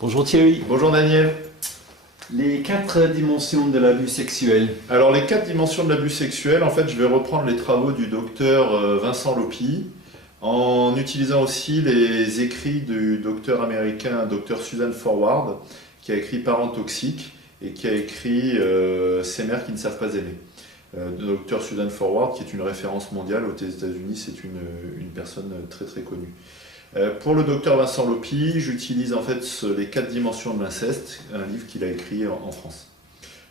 Bonjour Thierry. Bonjour Daniel. Les 4 dimensions de l'abus sexuel. Alors les 4 dimensions de l'abus sexuel, en fait je vais reprendre les travaux du docteur Vincent Lopi en utilisant aussi les écrits du docteur américain, docteur Susan Forward, qui a écrit Parents toxiques et qui a écrit Ces mères qui ne savent pas aimer. Docteur Susan Forward, qui est une référence mondiale aux États-Unis, c'est une personne très très connue. Pour le docteur Vincent Lopi, j'utilise en fait les 4 dimensions de l'inceste, un livre qu'il a écrit en France.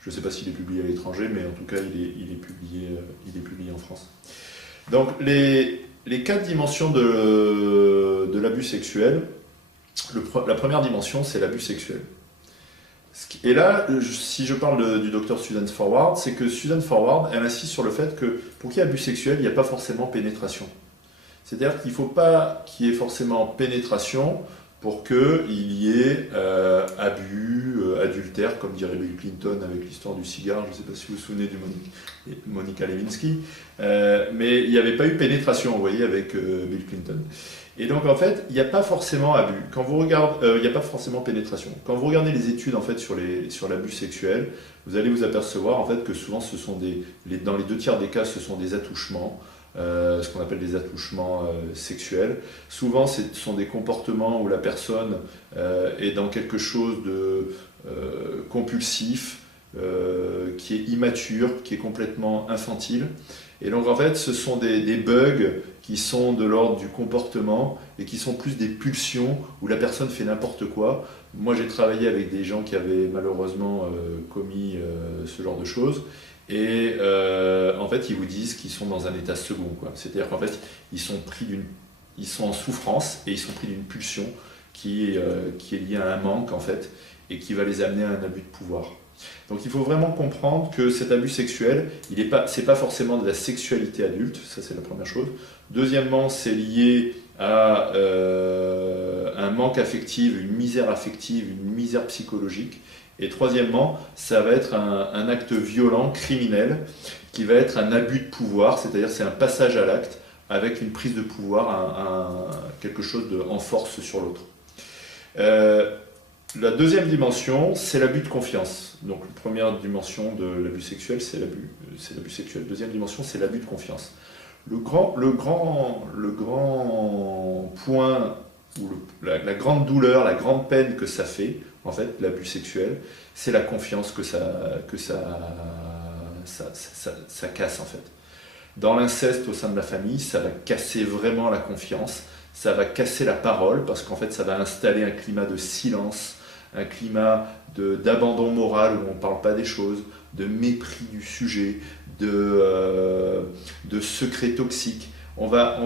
Je ne sais pas s'il est publié à l'étranger, mais en tout cas il est publié en France. Donc les 4 dimensions de l'abus sexuel, la première dimension c'est l'abus sexuel. Et là, si je parle du docteur Susan Forward, c'est que Susan Forward, elle insiste sur le fait que pour qu'il y ait abus sexuel, il n'y a pas forcément pénétration. C'est-à-dire qu'il ne faut pas qu'il y ait forcément pénétration pour qu'il y ait abus, adultère, comme dirait Bill Clinton avec l'histoire du cigare. Je ne sais pas si vous vous souvenez de Monica Lewinsky, mais il n'y avait pas eu pénétration, vous voyez, avec Bill Clinton. Et donc en fait, il n'y a pas forcément abus. Quand vous regardez, il n'y a pas forcément pénétration. Quand vous regardez les études en fait sur l'abus sexuel, vous allez vous apercevoir en fait que souvent ce sont dans les 2 tiers des cas, ce sont des attouchements. Ce qu'on appelle des attouchements sexuels. Souvent, ce sont des comportements où la personne est dans quelque chose de compulsif, qui est immature, qui est complètement infantile. Et donc, en fait, ce sont des bugs qui sont de l'ordre du comportement et qui sont plus des pulsions où la personne fait n'importe quoi. Moi, j'ai travaillé avec des gens qui avaient malheureusement commis ce genre de choses. Et en fait, ils vous disent qu'ils sont dans un état second, quoi. C'est-à-dire qu'en fait, ils sont en souffrance et ils sont pris d'une pulsion qui est liée à un manque, en fait, et qui va les amener à un abus de pouvoir. Donc il faut vraiment comprendre que cet abus sexuel, c'est pas forcément de la sexualité adulte, ça c'est la première chose. Deuxièmement, c'est lié à un manque affectif, une misère affective, une misère psychologique. Et troisièmement, ça va être un acte violent, criminel, qui va être un abus de pouvoir, c'est-à-dire c'est un passage à l'acte avec une prise de pouvoir, quelque chose en force sur l'autre. La deuxième dimension, c'est l'abus de confiance. Donc la première dimension de l'abus sexuel, c'est l'abus sexuel. Deuxième dimension, c'est l'abus de confiance. Le grand point, ou la grande douleur, la grande peine que ça fait, en fait, l'abus sexuel, c'est la confiance que ça casse, en fait. Dans l'inceste au sein de la famille, ça va casser vraiment la confiance, ça va casser la parole, parce qu'en fait, ça va installer un climat de silence, un climat d'abandon moral où on ne parle pas des choses, de mépris du sujet, de secrets toxiques. On va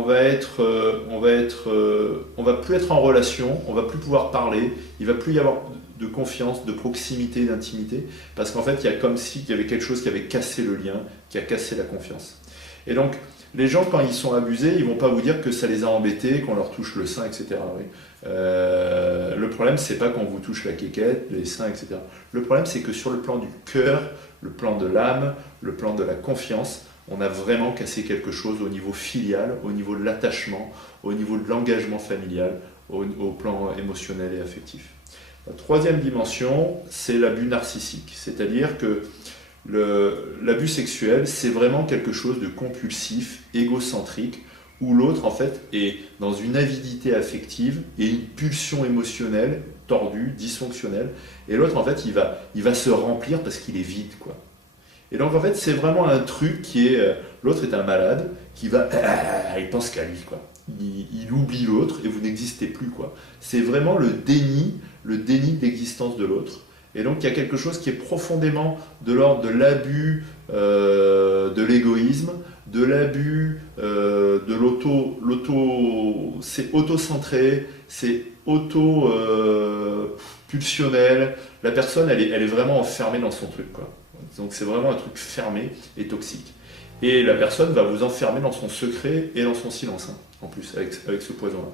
plus être en relation, on va plus pouvoir parler, il va plus y avoir de confiance, de proximité, d'intimité, parce qu'en fait, il y a comme s'il y avait quelque chose qui avait cassé le lien, qui a cassé la confiance. Et donc, les gens, quand ils sont abusés, ils ne vont pas vous dire que ça les a embêtés, qu'on leur touche le sein, etc. Oui. Le problème, c'est pas qu'on vous touche la quéquette, les seins, etc. Le problème, c'est que sur le plan du cœur, le plan de l'âme, le plan de la confiance, on a vraiment cassé quelque chose au niveau filial, au niveau de l'attachement, au niveau de l'engagement familial, au plan émotionnel et affectif. La troisième dimension, c'est l'abus narcissique, c'est-à-dire que l'abus sexuel, c'est vraiment quelque chose de compulsif, égocentrique, où l'autre, en fait, est dans une avidité affective et une pulsion émotionnelle tordue, dysfonctionnelle, et l'autre, en fait, il va se remplir parce qu'il est vide, quoi. Et donc, en fait, c'est vraiment un truc qui est... l'autre est un malade qui va... il pense qu'à lui, quoi. Il oublie l'autre et vous n'existez plus, quoi. C'est vraiment le déni de l'existence de l'autre. Et donc il y a quelque chose qui est profondément de l'ordre de l'abus de l'égoïsme, de l'abus de c'est auto-centré, c'est auto-pulsionnel. La personne, elle est vraiment enfermée dans son truc, quoi. Donc c'est vraiment un truc fermé et toxique. Et la personne va vous enfermer dans son secret et dans son silence, hein, en plus, avec ce poison-là.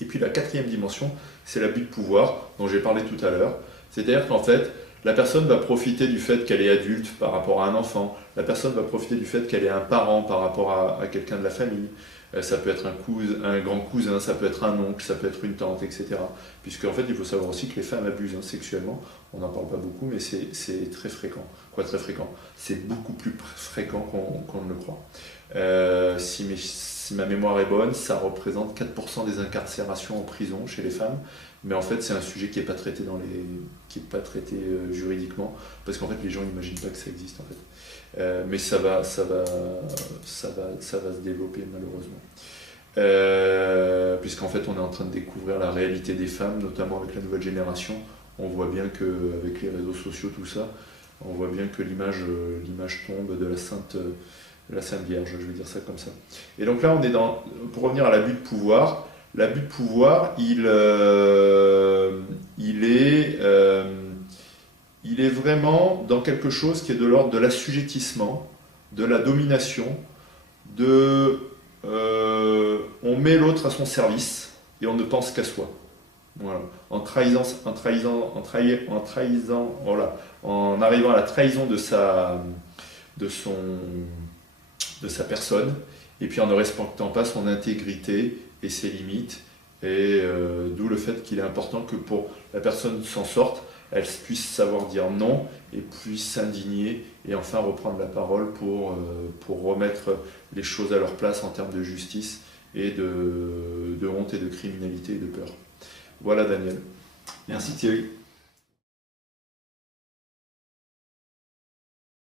Et puis la quatrième dimension, c'est l'abus de pouvoir, dont j'ai parlé tout à l'heure. C'est-à-dire qu'en fait, La personne va profiter du fait qu'elle est adulte par rapport à un enfant. La personne va profiter du fait qu'elle est un parent par rapport à quelqu'un de la famille. Ça peut être un grand cousin, ça peut être un oncle, ça peut être une tante, etc. Puisque en fait, il faut savoir aussi que les femmes abusent sexuellement. On n'en parle pas beaucoup, mais c'est très fréquent. Quoi, très fréquent? C'est beaucoup plus fréquent qu'on ne le croit. Si ma mémoire est bonne, ça représente 4% des incarcérations en prison chez les femmes. Mais en fait, c'est un sujet qui n'est pas traité juridiquement, parce qu'en fait, les gens n'imaginent pas que ça existe en fait. Mais ça va se développer malheureusement. Puisqu'en fait, on est en train de découvrir la réalité des femmes, notamment avec la nouvelle génération. On voit bien qu'avec les réseaux sociaux, tout ça, on voit bien que l'image tombe de la Sainte Vierge, je vais dire ça comme ça. Et donc là, pour revenir à l'abus de pouvoir. L'abus de pouvoir, il est vraiment dans quelque chose qui est de l'ordre de l'assujettissement, de la domination, on met l'autre à son service et on ne pense qu'à soi. Voilà. En arrivant à la trahison de sa personne, et puis en ne respectant pas son intégrité et ses limites, et d'où le fait qu'il est important que pour la personne s'en sorte, elle puisse savoir dire non et puisse s'indigner et enfin reprendre la parole pour remettre les choses à leur place en termes de justice et de honte et de criminalité et de peur. Voilà Daniel. Merci Thierry.